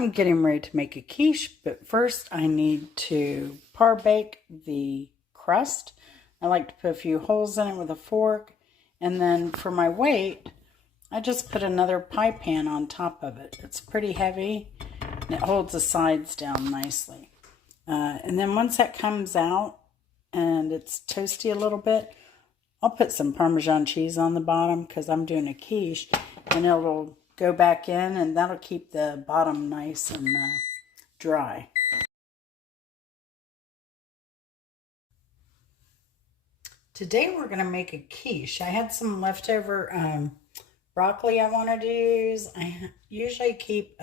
I'm getting ready to make a quiche, but first I need to par bake the crust. I like to put a few holes in it with a fork, and then for my weight, I just put another pie pan on top of it. It's pretty heavy, and it holds the sides down nicely. And then once that comes out and it's toasty a little bit, I'll put some Parmesan cheese on the bottom because I'm doing a quiche, and it'll go back in, and that'll keep the bottom nice and dry. Today we're going to make a quiche. I had some leftover broccoli I wanted to use. I usually keep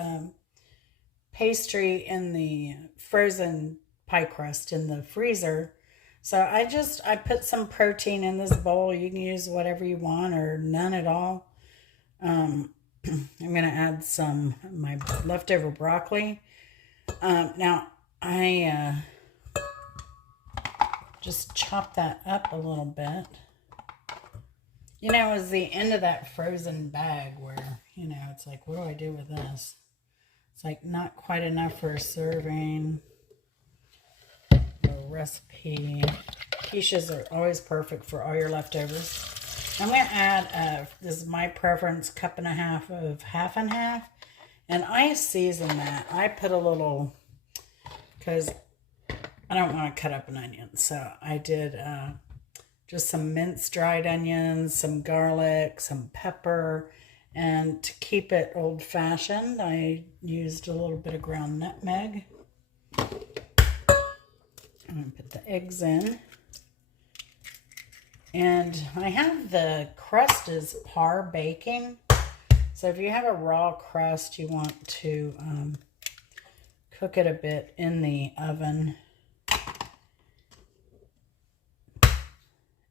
pastry in the frozen pie crust in the freezer. So I put some protein in this bowl. You can use whatever you want or none at all. I'm going to add some of my leftover broccoli. Now, I just chop that up a little bit. You know, it was the end of that frozen bag where, you know, it's like, what do I do with this? It's like not quite enough for a serving. A recipe. Quiches are always perfect for all your leftovers. I'm going to add, this is my preference, 1.5 cups of half and half. And I season that. I put a little, because I don't want to cut up an onion. So I did just some minced dried onions, some garlic, some pepper. And to keep it old-fashioned, I used a little bit of ground nutmeg. I'm going to put the eggs in. And I have the crust is par baking. So if you have a raw crust, you want to cook it a bit in the oven.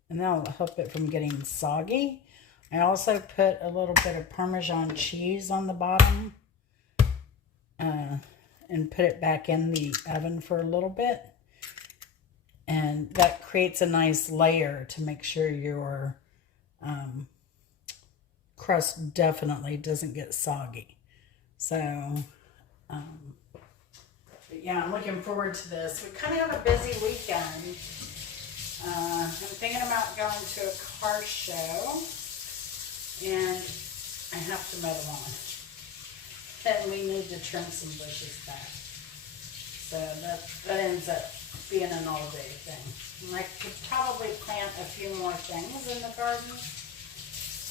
And that'll help it from getting soggy. I also put a little bit of Parmesan cheese on the bottom. And put it back in the oven for a little bit. And that creates a nice layer to make sure your crust definitely doesn't get soggy. So, but yeah, I'm looking forward to this. We kind of have a busy weekend. I'm thinking about going to a car show, and I have to mow the lawn. Then we need to trim some bushes back. So that ends up being an all-day thing. And I could probably plant a few more things in the garden.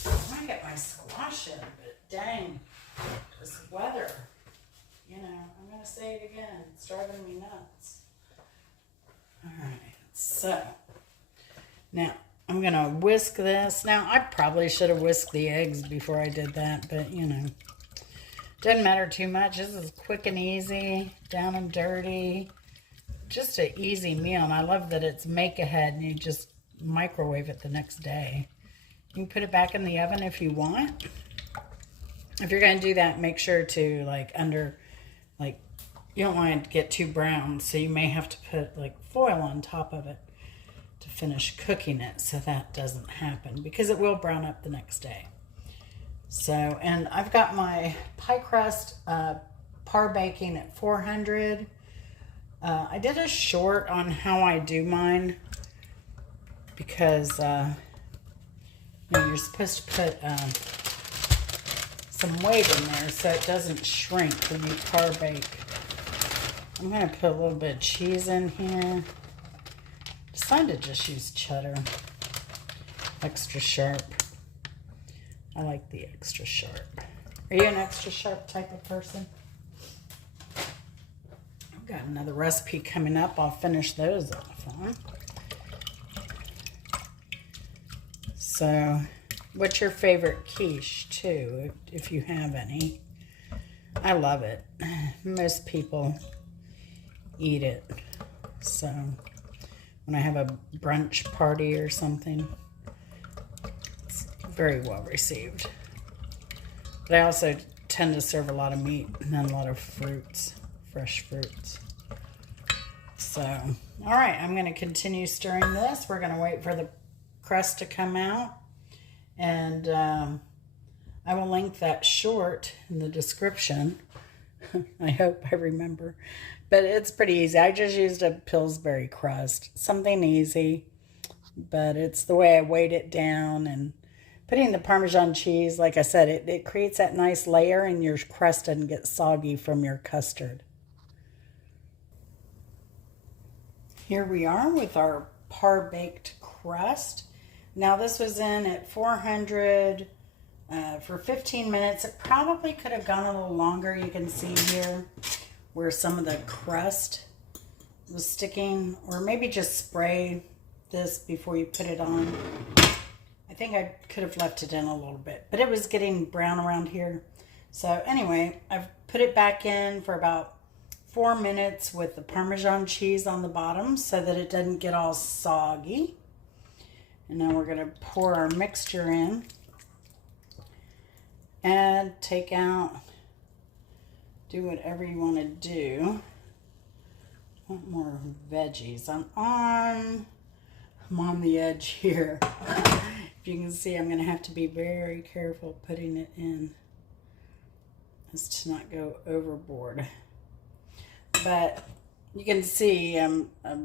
I want to get my squash in, but dang, this weather, you know, I'm going to say it again, it's driving me nuts. All right, so now I'm going to whisk this. Now, I probably should have whisked the eggs before I did that, but, you know, doesn't matter too much. This is quick and easy, down and dirty. Just an easy meal, and I love that it's make ahead and you just microwave it the next day. You can put it back in the oven if you want. If you're going to do that, make sure to you don't want it to get too brown, so you may have to put like foil on top of it to finish cooking it so that doesn't happen, because it will brown up the next day. So, and I've got my pie crust par baking at 400. I did a short on how I do mine because you know, you're supposed to put some weight in there so it doesn't shrink when you par bake. I'm going to put a little bit of cheese in here. Decided to just use cheddar. Extra sharp. I like the extra sharp. Are you an extra sharp type of person? I've got another recipe coming up. I'll finish those off on. So, what's your favorite quiche, too, if you have any? I love it. Most people eat it. So, when I have a brunch party or something, it's very well received. But I also tend to serve a lot of meat and then a lot of fruits, fresh fruits. So, all right, I'm going to continue stirring this. We're going to wait for the crust to come out. And I will link that short in the description I hope I remember. But it's pretty easy. I just used a Pillsbury crust. Something easy, but it's the way I weighed it down. And putting the Parmesan cheese, like I said, it creates that nice layer and your crust doesn't get soggy from your custard. Here we are with our par-baked crust. Now this was in at 400 for 15 minutes. It probably could have gone a little longer. You can see here where some of the crust was sticking, or maybe just spray this before you put it on. I think I could have left it in a little bit, but it was getting brown around here. So anyway, I've put it back in for about 4 minutes with the Parmesan cheese on the bottom so that it doesn't get all soggy. And now we're going to pour our mixture in and take out, do whatever you want to do. Want more veggies. I'm on the edge here. If you can see, I'm going to have to be very careful putting it in as to not go overboard. But you can see that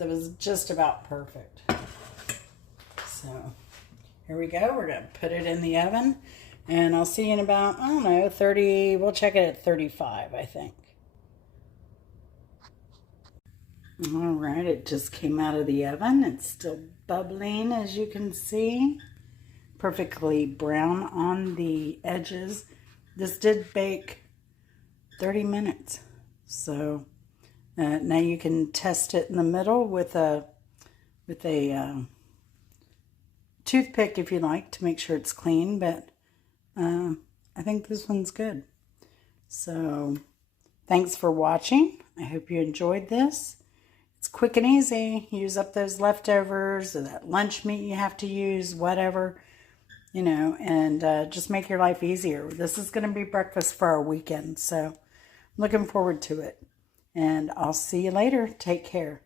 was just about perfect. So here we go. We're going to put it in the oven. And I'll see you in about, I don't know, 30, we'll check it at 35, I think. All right, it just came out of the oven. It's still bubbling, as you can see. Perfectly brown on the edges. This did bake 30 minutes. So now you can test it in the middle with a toothpick if you like to make sure it's clean, but I think this one's good. So thanks for watching. I hope you enjoyed this. It's quick and easy. Use up those leftovers or that lunch meat you have to use, whatever, you know, and just make your life easier. This is going to be breakfast for our weekend, so I'm looking forward to it. And I'll see you later. Take care.